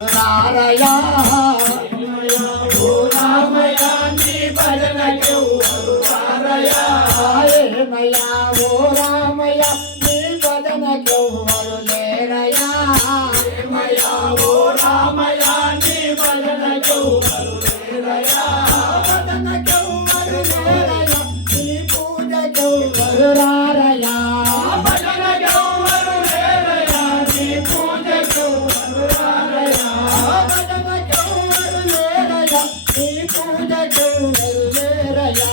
రామయ్య ఓ రామయ్య నీ పదన కౌ నీ పూజకు వెళ్ళేరయ్యా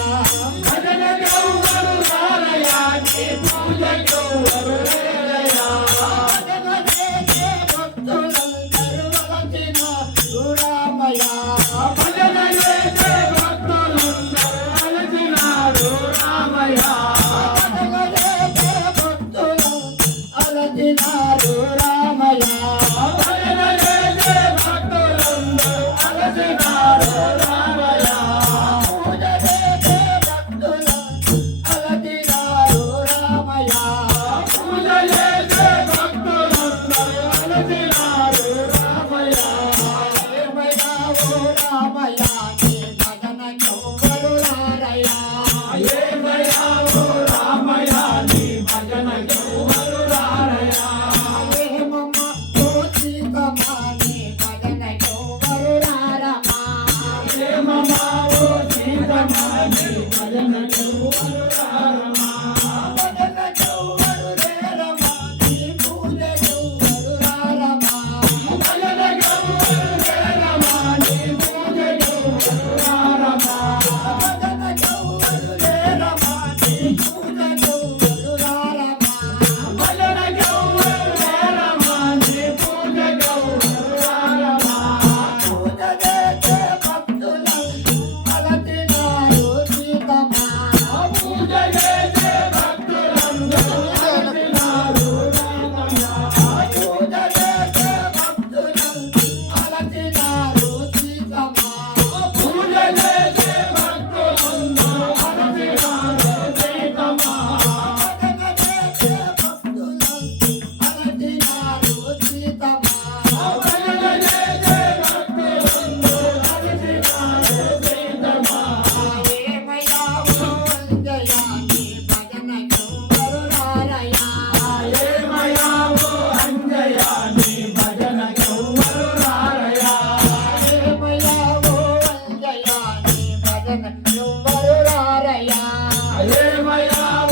Oh.